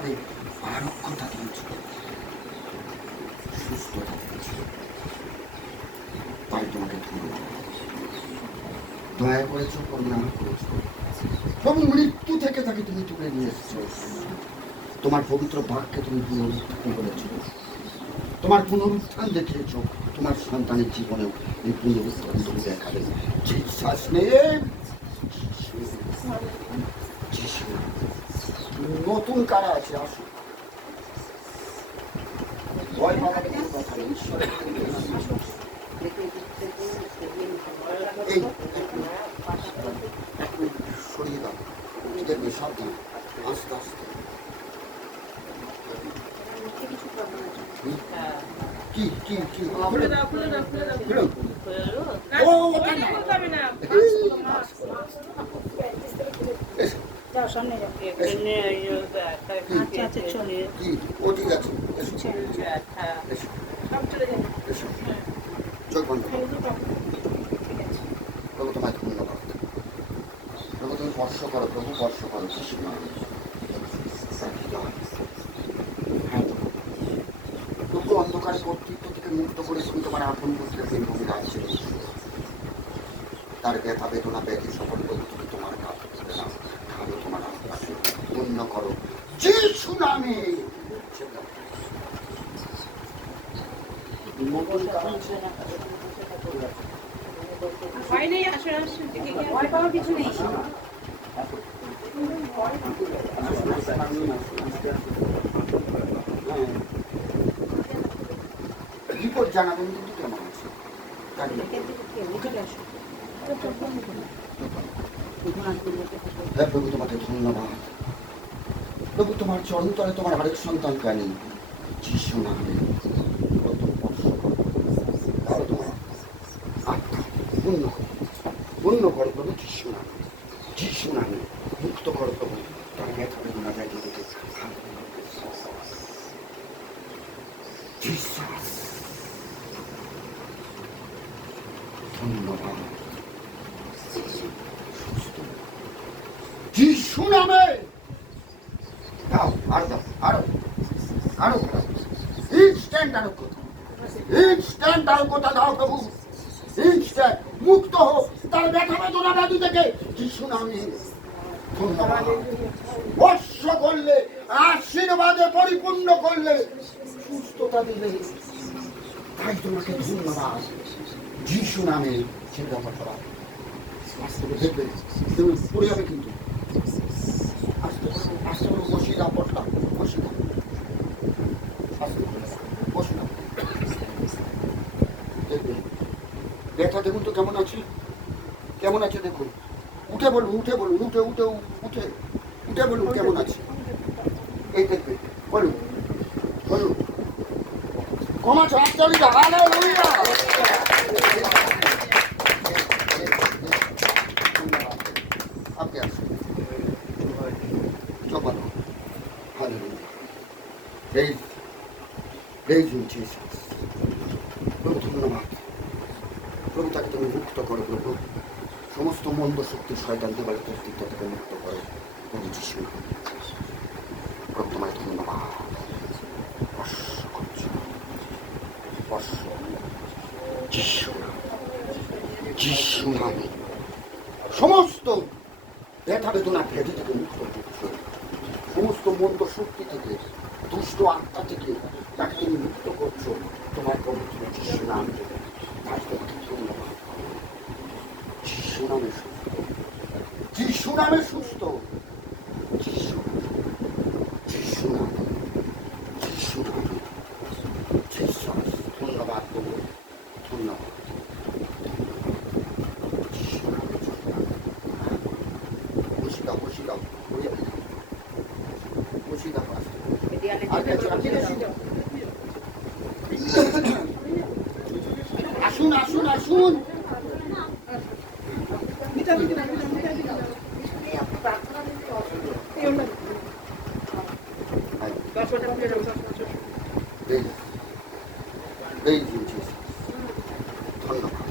ভাবে আরোগ্যতা দিয়েছ সুস্থতা দিয়েছ তাই তোমাকে ধন্যবাদ দয়া করেছ করুণা করেছ প্রভু মৃত্যু থেকে তাকে তুমি তুলে নিয়ে এসেছ। তোমার পবিত্র বাক্যে তুমি পুনরুত্থান করেছ। তোমার পুনরুত্থান দেখিয়েছ। তোমার সন্তানের জীবনেও এই পুনরুত্থান তুমি দেখাবে। Jesus name. যিশু। নতুন কারা আছে আসুন ভয় পাওয়ার কোনো কথা নেই। এই একটু সরিয়ে দাও তুমি দেখবে সাবধান আস্তে আস্তে হুম? কি কি কি খুলে দাও খুলে দাও খুলে দাও খুলো। না, ও, ওই ওটা না। যাও সামনে যাও। ইয়ে আচ্ছা, আচ্ছা, চলো। ও ঠিক আছে। এসো ব্যথা। এসো। সব চলে যাবে। চোখ বন্ধ। করো। খালি দুটো ঠিক আছে। প্রভু তোমায় ধন্যবাদ। প্রভু তুমি স্পর্শ করো প্রভু স্পর্শ করো। শিশু হ্যাঁ প্রভু। অন্ধকার কর্তৃত্ব থেকে মুক্ত করে তুমি তোমার আপন পুত্রের প্রেমভূমি রাজ্যে তার ব্যথা বেদনা ব্যাধি সকল প্রভু তুমি তোমার কাজ করে নাও আমি তোমার আত্মাকে পূর্ণ করো যিশু নামে মঙ্গল কারণ ভয় নেই, আসো, আসো, দেখে গিয়ে। ভয় পাওয়ার কিছু নেই। রিপোর্ট জানাবেন কিন্তু কেমন আছে? তোমাকে ধন্যবাদ। প্রভু তোমার চরণতলে তোমার আরেক সন্তান কানি যিশু নামে প্রথম বর্ষ দাও তোমার আত্মা পূর্ণ করো পূর্ণ করো প্রভু যিশু নামে যিশু নামে মুক্ত করো প্রভু তার ব্যথা বেদনা ব্যাধি থেকে Jesus. ধন্যবাদ যিশু নামে দাও আর দাও আরও আরও ইনস্ট্যান্ট আরও কথা আরও কথা দাও প্রভু। মুক্ত হোক তার ব্যথা বেদনা ব্যাধি থেকে যিশু নামে বর্ষ করলে, আশীর্বাদে পরিপূর্ণ করলে সুস্থতা দিলে তাই তোমাকে ধন্যবাদ। যিশু নামে ছেলে কথা দেখবে পড়ে যাবে কিন্তু আস্তে করে আস্তে করে বসিয়ে দাও পটলা বসিয়ে দাও আস্তে করে বসে দাও দেখবে ব্যথা দেখুন তো কেমন আছে কেমন আছে দেখুন। উঠে বলুন উঠে বলুন, উঠে উঠে উঠে উঠে বলুন কেমন আছে। এই দেখবে বলুন বলুন। আপনি আসুন। প্রভু ধন্যবাদ প্রভু তাকে তুমি মুক্ত করো প্রভু। সমস্ত মন্দ শক্তি শয়তান দেবার কর্তৃত্ব থেকে মুক্ত করে প্রভু। তোমায় ধন্যবাদ সমস্ত ব্যথা বেদনা ভেদে থেকে মুক্ত সমস্ত মন্দ শক্তি থেকে, দুষ্ট আত্মা থেকে তাকে তুমি মুক্ত করছ। তোমার পবিত্র যিশু নামে তাই তোমাকে ধন্যবাদ যিশু নামে সুস্থ। যিশু নামে সুস্থ? যিশু যিশু নামে যিশু নামে Jesus, ধন্যবাদ প্রভু। ধন্যবাদ। যিশু নামে ধন্যবাদ। বসি দাও বসি দাও বসে দাও। বসি দাও আস্তে করে। আগে আগে, আগে বসি দাও। আসুন আসুন আসুন এই এই জিনিস ধন্যবাদ।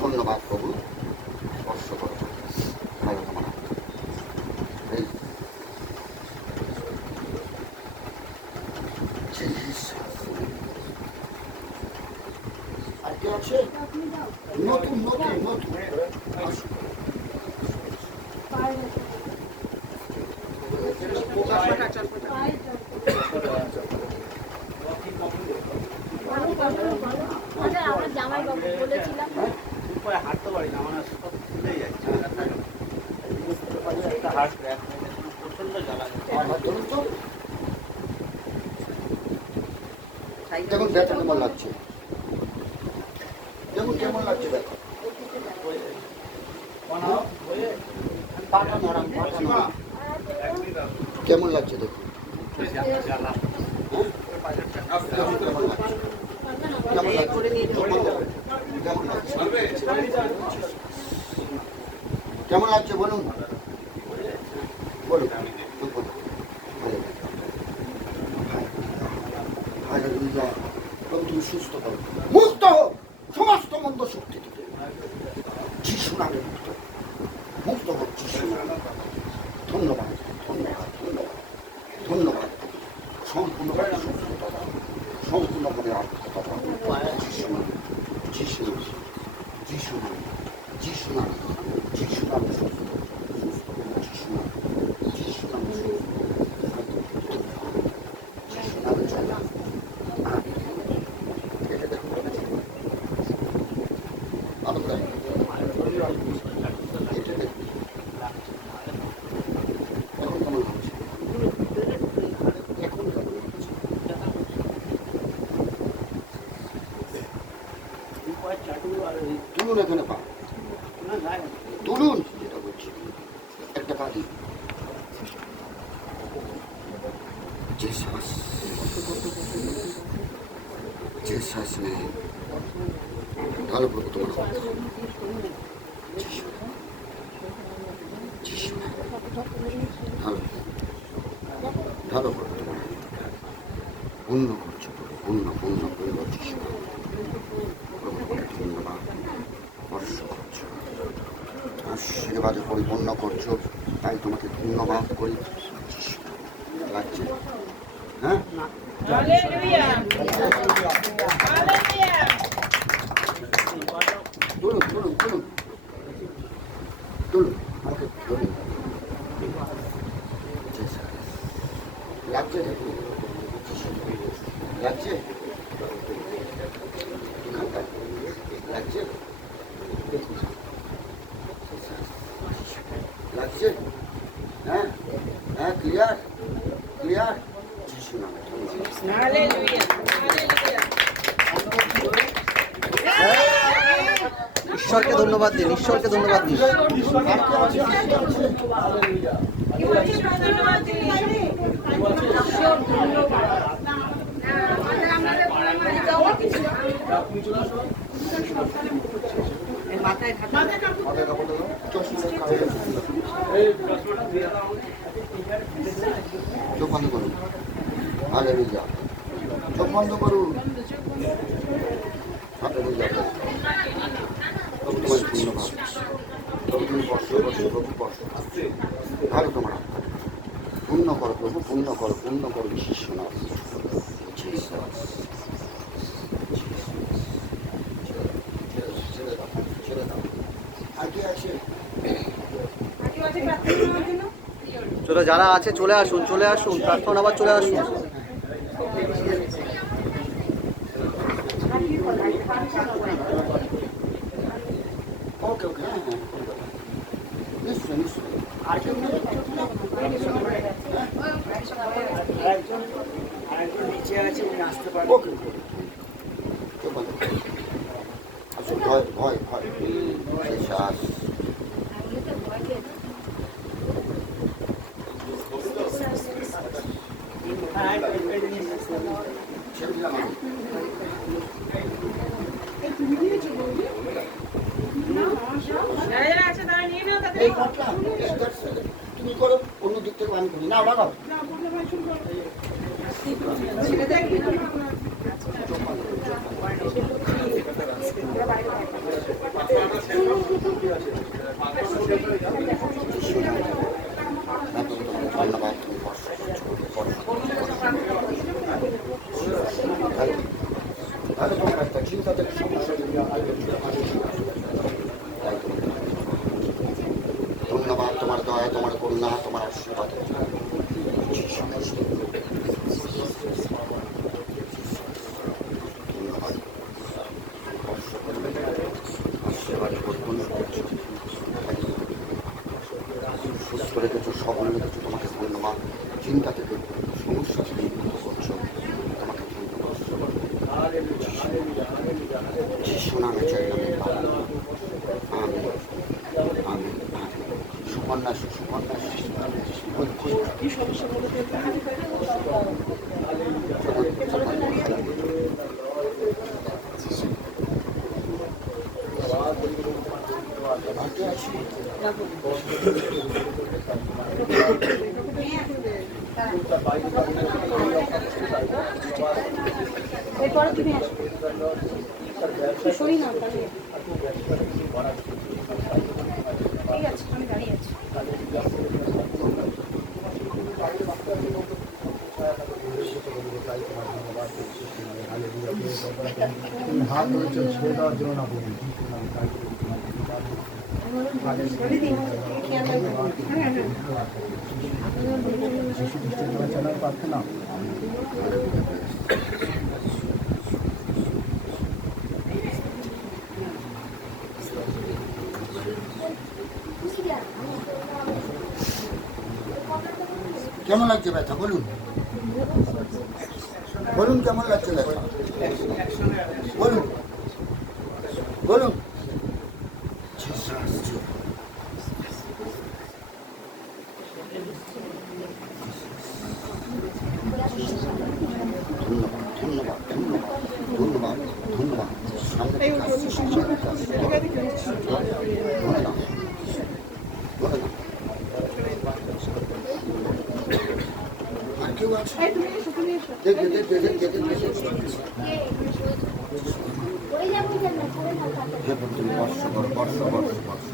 ধন্যবাদ প্রভু। স্পর্শ করো। নতুন নতুন নতুন। বলেছিলাম। উপায় হাঁটতে পারি না আমার সব ফুলে যাচ্ছে একটা হার্ট ক্র্যাক প্রচণ্ড জ্বালা ধরুন তো দেখুন ব্যথা কেমন লাগছে। দেখুন কেমন লাগছে ব্যথা কেমন লাগছে দেখুন। দেখুন কেমন লাগছে? কেমন লাগছে বলুন? তুমি সুস্থ মুক্ত সমস্ত শক্তি থেকে। মুক্ত। ধন্যবাদ ধন্যবাদ ধন্যবাদ। ধন্যবাদ। সম্পূর্ণভাবে সুস্থতা দাও সম্পূর্ণভাবে আত্মতা দাও যিশু নামে যিশু নামে যিশু নামে যিশু নামে যিশু নামে সুস্থ সুস্থ করো যিশু নামে যিশু নামে সুস্থ যিশু নামে চলো এটা দেখুন আলো করে এটা দেখুন এখন কেমন হচ্ছে এখন কেমন হচ্ছে উপায় চাটু আর ওই তুলুন এখানে পা না যায় তুলুন যেটা বলছি একটা পা দিন Jesus. Jesus ঢালো প্রভু তোমার। ঢালো। ঢালো প্রভু তোমার। পূর্ণ করছ পূর্ণ পূর্ণ পূর্ণ যিশু করছ। আশীর্বাদে পরিপূর্ণ করছ, তাই তোমাকে ধন্যবাদ করি। লাগছে? হ্যাঁ? durun, durun, durun. Durun. ধন্যবাদ দিন ঈশ্বরকে ধন্যবাদ দিন। চোখ বন্ধ করুন আগে চোখ বন্ধ করুন হাতে তোমার ধন্যবাদ প্রভু বর্ষ ভালো তোমার পূর্ণ করো প্রভু পূর্ণ করো পূর্ণ না যারা আছে, চলে আসুন চলে আসুন, প্রার্থনা আবার চলে আসুন। নিশ্চয় নিশ্চয় আর কেউ নেই? আরেকজন আরেকজন নিচে আছে উনি আসতে পারবেন ওকে ওকে চোখ বন্ধ করো। আসুন ভয় ভয় ভয় শ্বাস হ্যাঁ এই you. এই ঘটনা তুমি করো অন্য দিক থেকে আমি করি না ওরা করো একটা চিন্তা থেকে সমস্যা lahat এরপরে তুমি আসো। না দাঁড়িয়ে ঠিক আছে আমি দাঁড়িয়ে আছি। হাত রয়েছে ছেড়ে দেওয়ার জন্য না বলুন কেমন লাগছে ব্যথা? বলুন। বলুন কেমন লাগছে ব্যথা? বলুন ধন্যবাদ ধন্যবাদ ধন্যবাদ ধন্যবাদ সামনে থেকে আসছে, সামনে থেকে আসছে। ধরে নাও। ধরে নাও। আর কেউ আছে এই তুমি এসো তুমি এসো দেখবে দেখবে দেখবে দেখবে ওই যাব যে না করে না থাকে হে প্রভু বর্ষ কর আছে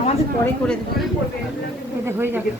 আমাদের পরে করে হয়ে যাবে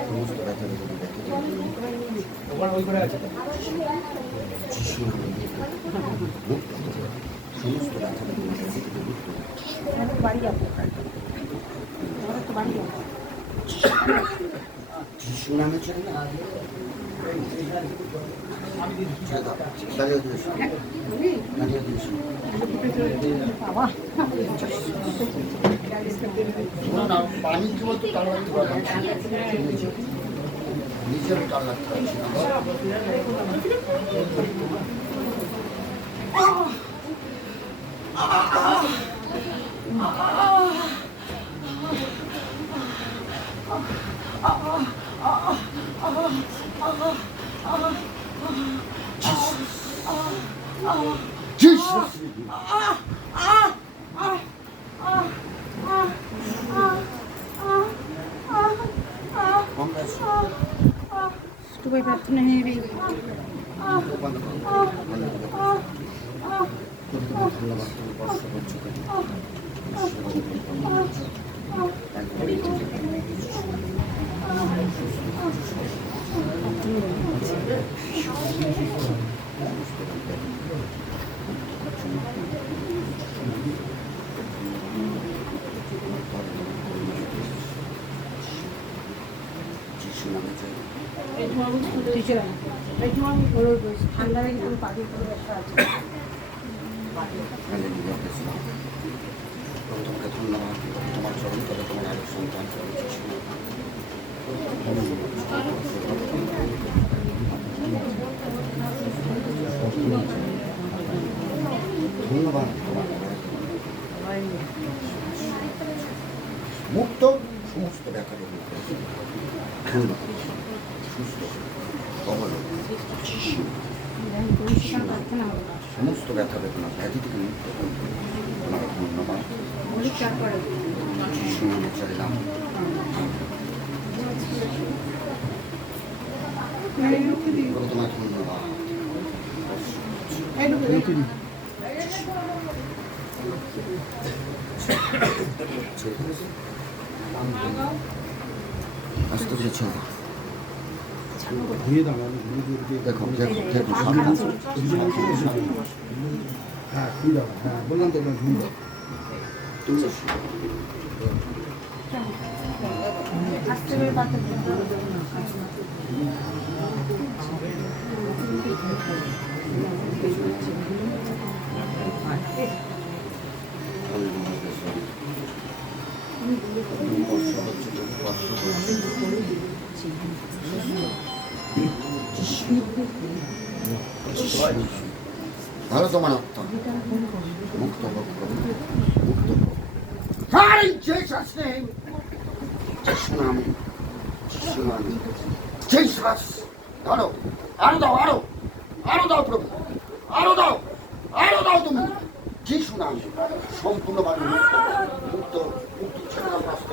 সমস্ত বাড়ি যাব। তো বাড়ি যাব যিশু নামে ছেড়ে নিজের টান লাগতে পারছি না Jesus! Congrats. সবাই প্রার্থনা নিয়ে নেই বন্ধ কেন? ঠান্ডা লেগে তুমি পাখির করে একটা আছে তোমার চরণ তলে তোমার আরেক সন্তান চরণ। ধন্যবাদ মুক্ত সমস্ত ব্যাপারে সুস্থ যিশু সমস্ত ব্যথা বেদনা ব্যাধি থেকে মুক্ত করুন। তোমার ধন্যবাদ। অনেক চাপ করে যিশু নামে চাইলাম প্রভু তোমার ধন্যবাদ ছেড়ে দিয়েছে? আস্তে ধীরে ছেড়ে দাও। ধুয়ে দাও আমি ধুয়ে দিয়ে দিয়ে দেখুন দেখুন দেখুন সাবধান হ্যাঁ ধুয়ে দাও হ্যাঁ বললাম তো ধুয়ে দাও আসতে হবে পাতে ভালো তোমার আত্মা মুক্ত ভক্ত মুক্ত God in Jesus' name. যিশু নামে যিশু নামে Jesus. ধরো, আরও দাও, আরও আরও দাও প্রভু, আরও দাও আরও দাও তুমি। কি শুনাম সম্পূর্ণভাবে মুক্ত মুক্ত মুক্ত